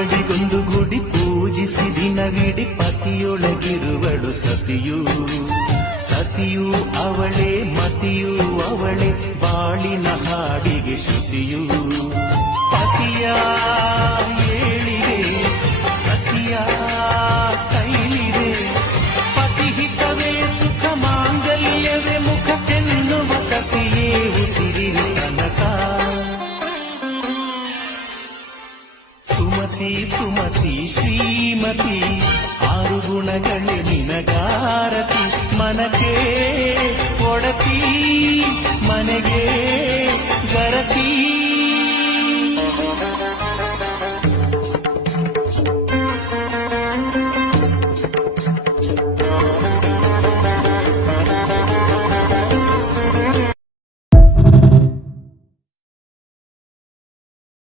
ತಿಂಗಳಿಗೊಂದು ಗುಡಿ ಪೂಜಿಸಿ ದಿನವಿಡಿ ಪತಿಯೊಳಗಿರುವಳು ಸತಿಯು. ಸತಿಯು ಅವಳೇ ಮತಿಯು ಅವಳೇ ಬಾಳಿನ ಹಾಡಿಗೆ ಶ್ರುತಿಯು. ಪತಿಯ ಏಳಿಗೆ ಸತಿಯ ಕೈಲಿದೆ. ಪತಿಹಿತವೇ ಸುಖ ಮಾಂಗಲ್ಯವೇ ಮುಖಕ್ಕೆನ್ನುವ ಸತಿಯೇ ಉಸಿರಿನ ತನಕ. ಸುಮತಿ ಸುಮತಿ ಶ್ರೀಮತಿ ಆರು ಗುಣಗಳೇ ನಿನಗಾರತಿ. ಮನಕ್ಕೆ ಒಡತಿ ಮನೆಗೆ ಗರತಿ.